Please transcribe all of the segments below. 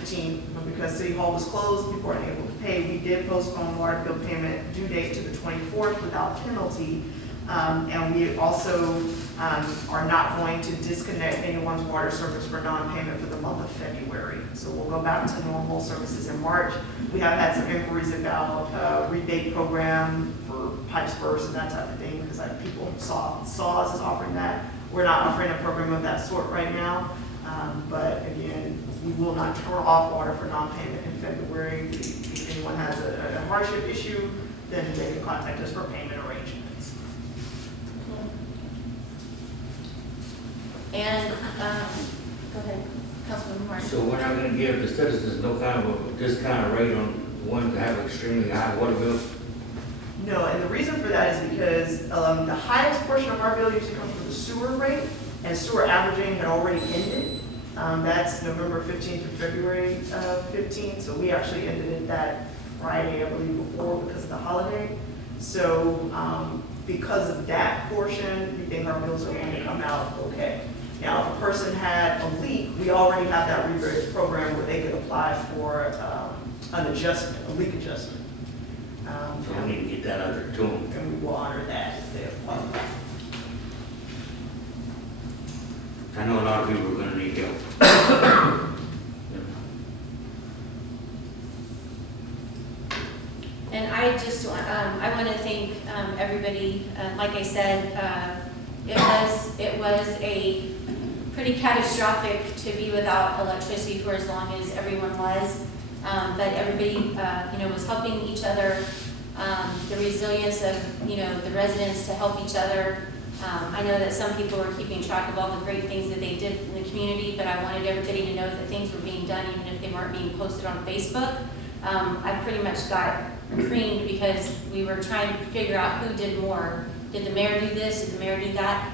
15th, but because City Hall was closed, people weren't able to pay. We did postpone water bill payment due date to the 24th without penalty. And we also are not going to disconnect anyone's water service for non-payment for the month of February. So we'll go back to normal services in March. We have had some inquiries about a rebate program for pipes burst and that type of thing, because people saw us as offering that. We're not offering a program of that sort right now. But again, we will not turn off water for non-payment in February. If anyone has a hardship issue, then they can contact us for payment arrangements. And, go ahead, Councilman Martin. So we're not gonna give the citizens no kind of a discount rate on ones that have extremely high water bills? No, and the reason for that is because the highest portion of our bill usually comes from the sewer rate, and sewer averaging had already ended. That's November 15th through February 15th, so we actually ended it that Friday, I believe, before because of the holiday. So because of that portion, we think our bills are going to come out okay. Now, if a person had a leak, we already have that rebate program where they could apply for an adjustment, a leak adjustment. So we need to get that out there to them. And we will honor that if they apply. I know a lot of people are gonna need help. And I just, I want to thank everybody. Like I said, it was a pretty catastrophic to be without electricity for as long as everyone was. But everybody, was helping each other. The resilience of, the residents to help each other. I know that some people were keeping track of all the great things that they did in the community, but I wanted everybody to know that things were being done even if they weren't being posted on Facebook. I pretty much got creamed because we were trying to figure out who did more. Did the mayor do this? Did the mayor do that?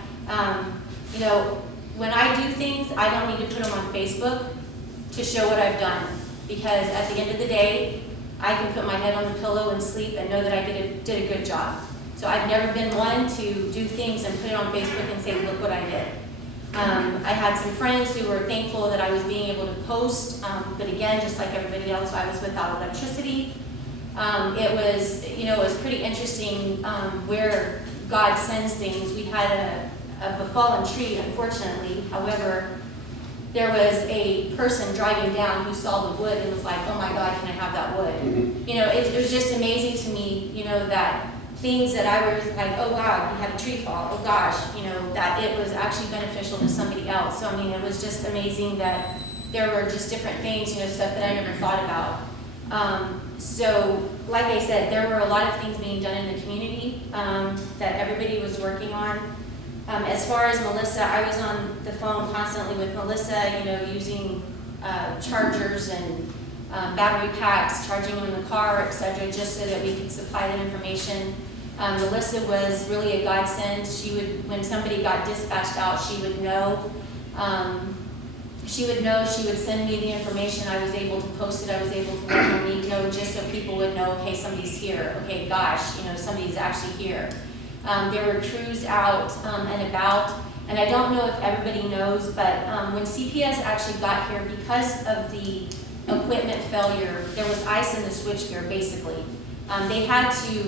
When I do things, I don't need to put them on Facebook to show what I've done, because at the end of the day, I can put my head on the pillow and sleep and know that I did a good job. So I've never been one to do things and put it on Facebook and say, look what I did. I had some friends who were thankful that I was being able to post, but again, just like everybody else, I was without electricity. It was pretty interesting where God sends things. We had a fallen tree, unfortunately. However, there was a person driving down who saw the wood and was like, oh my God, can I have that wood? Mm-hmm. It was just amazing to me, that things that I was like, oh God, we had a tree fall, oh gosh, that it was actually beneficial to somebody else. So, it was just amazing that there were just different things, stuff that I never thought about. So, like I said, there were a lot of things being done in the community that everybody was working on. As far as Melissa, I was on the phone constantly with Melissa, using chargers and battery packs, charging them in the car, etc., just so that we could supply that information. Melissa was really a godsend. She would somebody got dispatched out, she would know. She would send me the information. I was able to post it. I was able to let her know, just so people would know, okay, somebody's here. Okay, gosh, somebody's actually here. There were crews out and about, and I don't know if everybody knows, but when CPS actually got here, because of the equipment failure, there was ice in the switchgear, basically. They had to,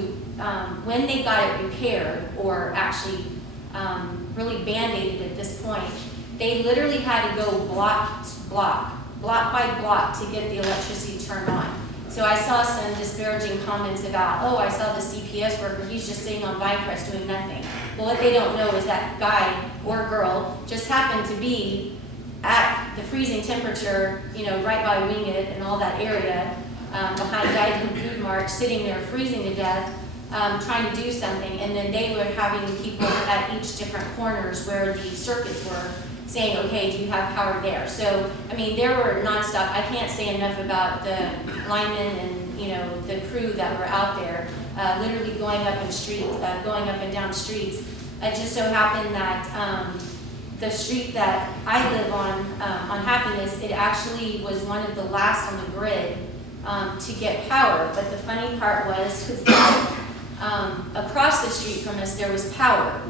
when they got it repaired, or actually really band-aided at this point, they literally had to go block by block to get the electricity turned on. So I saw some disparaging comments about, oh, I saw the CPS worker, he's just sitting on Vinecrest doing nothing. Well, what they don't know is that guy or girl just happened to be at the freezing temperature, right by Wing It and all that area, behind Guiding Food Mart, sitting there freezing to death, trying to do something. And then they were having people at each different corners where the circuits were, saying, okay, do you have power there? So, there were nonstop. I can't say enough about the linemen and, the crew that were out there, literally going up and down streets. It just so happened that the street that I live on Happiness, it actually was one of the last on the grid to get power. But the funny part was, across the street from us there was power,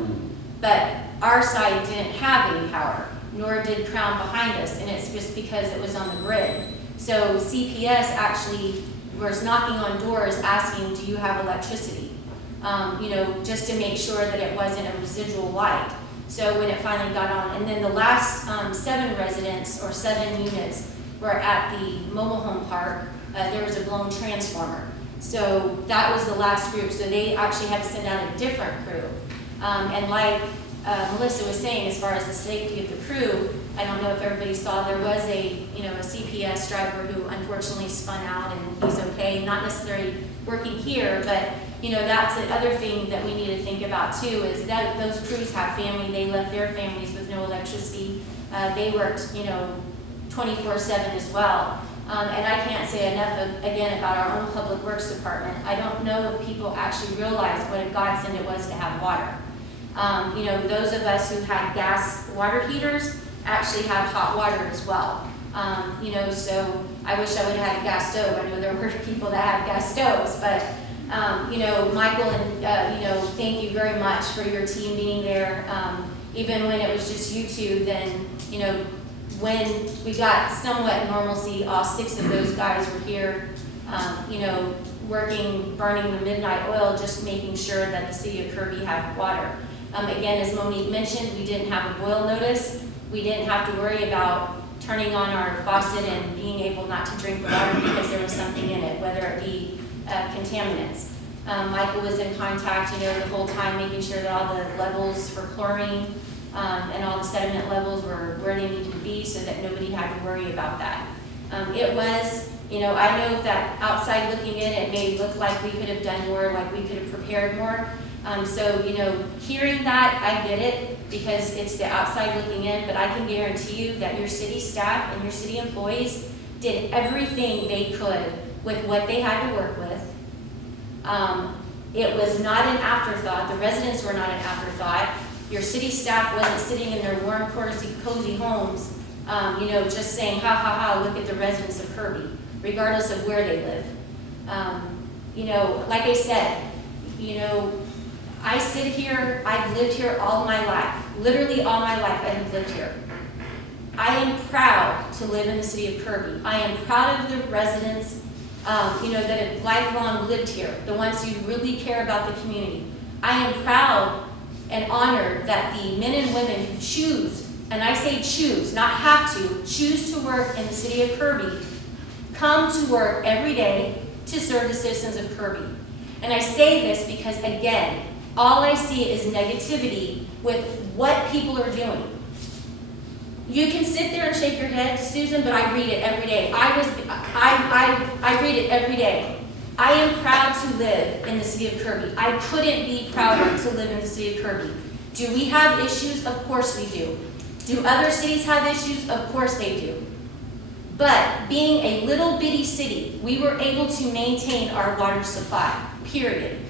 but our side didn't have any power, nor did Crown behind us, and it's just because it was on the grid. So CPS actually was knocking on doors asking, do you have electricity? Just to make sure that it wasn't a residual light. So when it finally got on, and then the last 7 residents or 7 units were at the mobile home park, there was a blown transformer. So that was the last group, so they actually had to send out a different crew. And like Melissa was saying, as far as the safety of the crew, I don't know if everybody saw, there was a CPS driver who unfortunately spun out, and he's okay, not necessarily working here, but that's the other thing that we need to think about too, is that those crews have family. They left their families with no electricity. They worked 24/7 as well. And I can't say enough again about our own public works department. I don't know if people actually realize what a godsend it was to have water. Those of us who had gas water heaters actually have hot water as well. So I wish I would have had a gas stove. I know there were people that had gas stoves, but Michael, and thank you very much for your team being there. Even when it was just you two, then when we got somewhat normalcy, all 6 of those guys were here, working, burning the midnight oil, just making sure that the city of Kirby had water. Again, as Monique mentioned, we didn't have a boil notice. We didn't have to worry about turning on our faucet and being able not to drink the water because there was something in it, whether it be contaminants. Michael was in contact, the whole time, making sure that all the levels for chlorine and all the sediment levels were where they needed to be, so that nobody had to worry about that. It was, I know that outside looking in, it may look like we could have done more, like we could have prepared more. So hearing that, I get it, because it's the outside looking in, but I can guarantee you that your city staff and your city employees did everything they could with what they had to work with. It was not an afterthought. The residents were not an afterthought. Your city staff wasn't sitting in their warm, cozy homes, just saying, ha, ha, ha, look at the residents of Kirby, regardless of where they live. Like I said, I sit here, I've lived here all my life. Literally all my life I have lived here. I am proud to live in the city of Kirby. I am proud of the residents that have lifelong lived here, the ones who really care about the community. I am proud and honored that the men and women who choose, and I say choose, not have to, choose to work in the city of Kirby, come to work every day to serve the citizens of Kirby. And I say this because, again, all I see is negativity with what people are doing. You can sit there and shake your head, Susan, but I read it every day. I read it every day. I am proud to live in the city of Kirby. I couldn't be prouder to live in the city of Kirby. Do we have issues? Of course we do. Do other cities have issues? Of course they do. But being a little bitty city, we were able to maintain our water supply, period.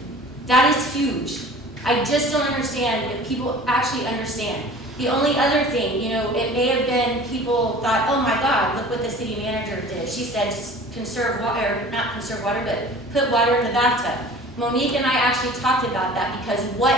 That is huge. I just don't understand if people actually understand. The only other thing, it may have been people thought, oh my God, look what the city manager did. She said conserve water, not conserve water, but put water in the bathtub. Monique and I actually talked about that, because what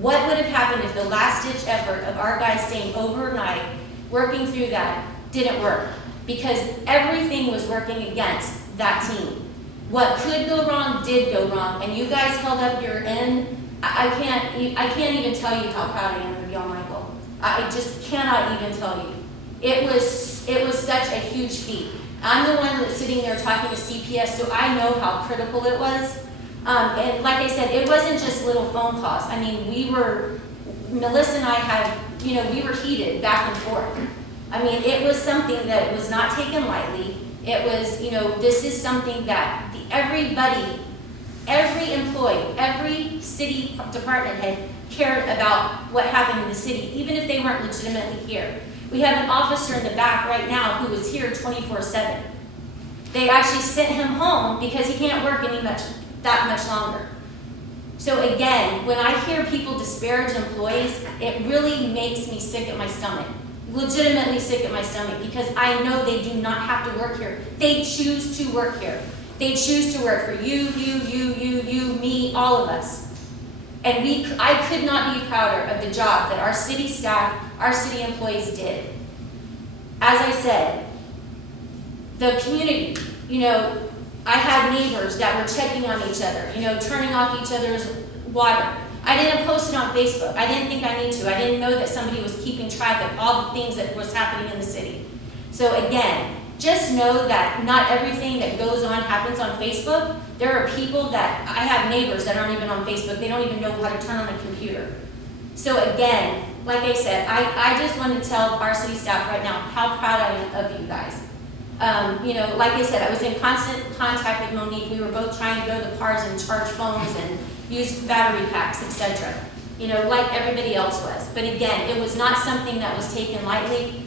would have happened if the last ditch effort of our guys staying overnight, working through that, didn't work? Because everything was working against that team. What could go wrong did go wrong, and you guys held up your end. I can't even tell you how proud I am of y'all, Michael. I just cannot even tell you. It was such a huge feat. I'm the one that's sitting there talking to CPS, so I know how critical it was. And like I said, it wasn't just little phone calls. I mean, Melissa and I had, we were heated back and forth. I mean, it was something that was not taken lightly. It was, this is something that everybody, every employee, every city department head cared about what happened in the city, even if they weren't legitimately here. We have an officer in the back right now who was here 24/7. They actually sent him home because he can't work that much longer. So again, when I hear people disparage employees, it really makes me sick at my stomach. Legitimately sick at my stomach, because I know they do not have to work here. They choose to work here. They choose to work for you, me, all of us. And I could not be prouder of the job that our city staff, our city employees did. As I said, The community, you know, I had neighbors that were checking on each other, you know, turning off each other's water. I didn't post it on Facebook. I didn't think I need to. I didn't know that somebody was keeping track of all the things that was happening in the city. So again, just know that not everything that goes on happens on Facebook. There are people that, I have neighbors that aren't even on Facebook. They don't even know how to turn on a computer. So again, like I said, I just want to tell our city staff right now how proud I am of you guys. You know, like I said, I was in constant contact with Monique. We were both trying to go to cars and charge phones and use battery packs, etc. You know, like everybody else was. But again, it was not something that was taken lightly.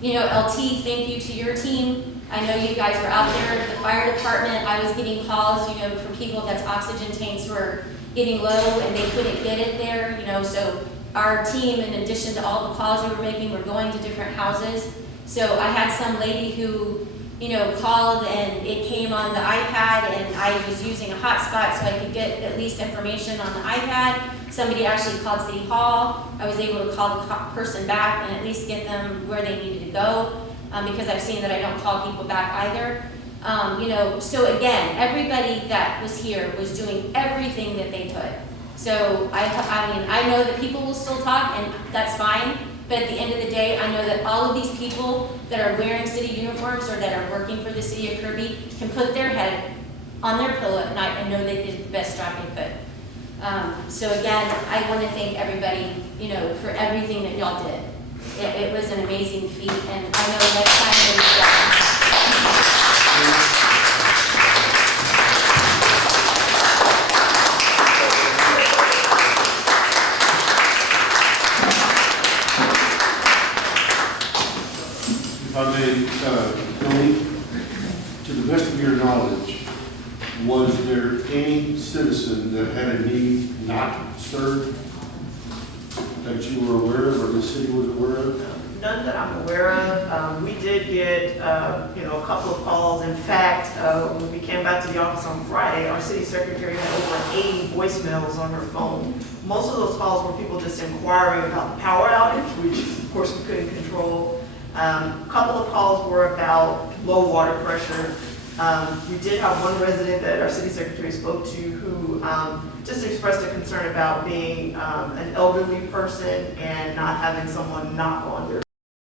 You know, LT, thank you to your team. I know you guys were out there at the fire department. I was getting calls, you know, from people that's oxygen tanks were getting low and they couldn't get it there, you know, so our team, in addition to all the calls we were making, were going to different houses. So I had some lady who, you know, called and it came on the iPad and I was using a hotspot so I could get at least information on the iPad. Somebody actually called City Hall. I was able to call the person back and at least get them where they needed to go because I've seen that I don't call people back either. You know, so again, everybody that was here was doing everything that they could. So I mean, I know that people will still talk and that's fine. But at the end of the day, I know that all of these people that are wearing city uniforms or that are working for the city of Kirby can put their head on their pillow at night and know they did the best job they could. So again, I want to thank everybody, you know, for everything that y'all did. It was an amazing feat, and I know next time it'll be better. If I may, Tony, to the best of your knowledge, was there any citizen that had a need not served that you were aware of or the city was aware of? None that I'm aware of. We did get, you know, a couple of calls. In fact, when we came back to the office on Friday, our city secretary had over 80 voicemails on her phone. Most of those calls were people just inquiring about the power outage, which of course we couldn't control. A couple of calls were about low water pressure. We did have one resident that our city secretary spoke to who just expressed a concern about being an elderly person and not having someone knock on their